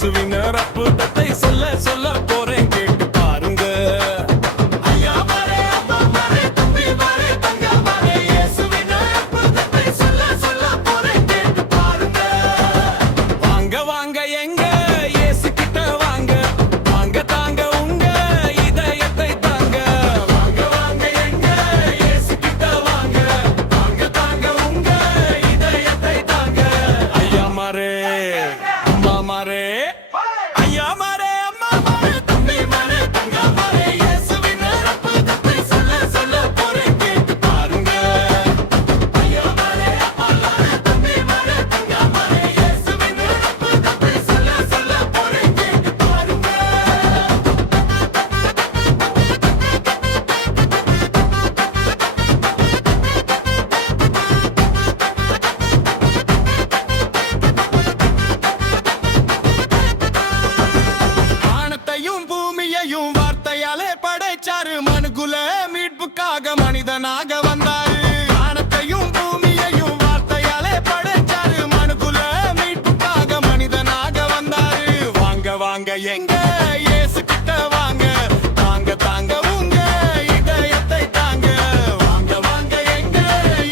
இயேசுவின் அற்புதத்தை சொல்ல சொல்ல போறேன் கேட்டு பாருங்க. ஐயா மாரே, அம்மா மாரே, தம்பி மாரே, தங்க மாரே, இயேசுவின் அற்புதத்தை சொல்ல சொல்ல போறேன் கேட்டு பாருங்க. வாங்க வாங்க எங்க இயேசு கிட்ட வாங்க, வாங்க தாங்க உங்க இதயத்தை தாங்க. வாங்க வாங்க எங்க இயேசு கிட்ட வாங்க, வாங்க தாங்க உங்க இதயத்தை தாங்க. ஐயா மாரே, அம்மா மாரே, ஐயா மாரே, அம்மா மாரே, தம்பி மாரே, தங்க மாரே, இயேசுவின் அற்புதத்தை சொல்ல சொல்ல போறேன் கேட்டு பாருங்க. ஐயா மாரே, அம்மா மாரே, தம்பி மாரே, தங்க மாரே, இயேசுவின் அற்புதத்தை சொல்ல சொல்ல போறேன் கேட்டு பாருங்க. வானத்தையும் பூமியையும் வார்த்தையாலே படைச்சாரு, மனுகுல மீட்புக்காக மனிதனாக வந்தாரு. வானத்தையும் பூமியையும் வார்த்தையாலே படைச்சாரு, மனுகுல மீட்புக்காக மனிதனாக வந்தாரு. வாங்க வாங்க எங்க இயேசு கிட்ட வாங்க, தாங்க தாங்க உங்க இதயத்தை தாங்க. வாங்க வாங்க எங்க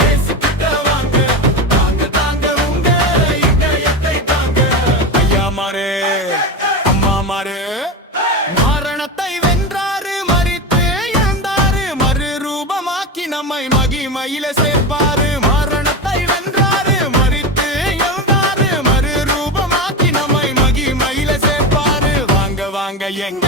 இயேசு கிட்ட வாங்க, தாங்க தாங்க உங்க இதயத்தை தாங்க. ஐயா மாரே, அம்மா மாரே, மரணத்தை வென்றாரு, மரித்து எழுந்தாரு, மறுரூபமாக்கி நம்மை மகிமையில சேர்ப்பாரு. மரணத்தை வென்றாரு, மரித்து எழுந்தாரு, மறுரூபமாக்கி நம்மை மகிமையில சேர்ப்பாரு. வாங்க வாங்க எங்க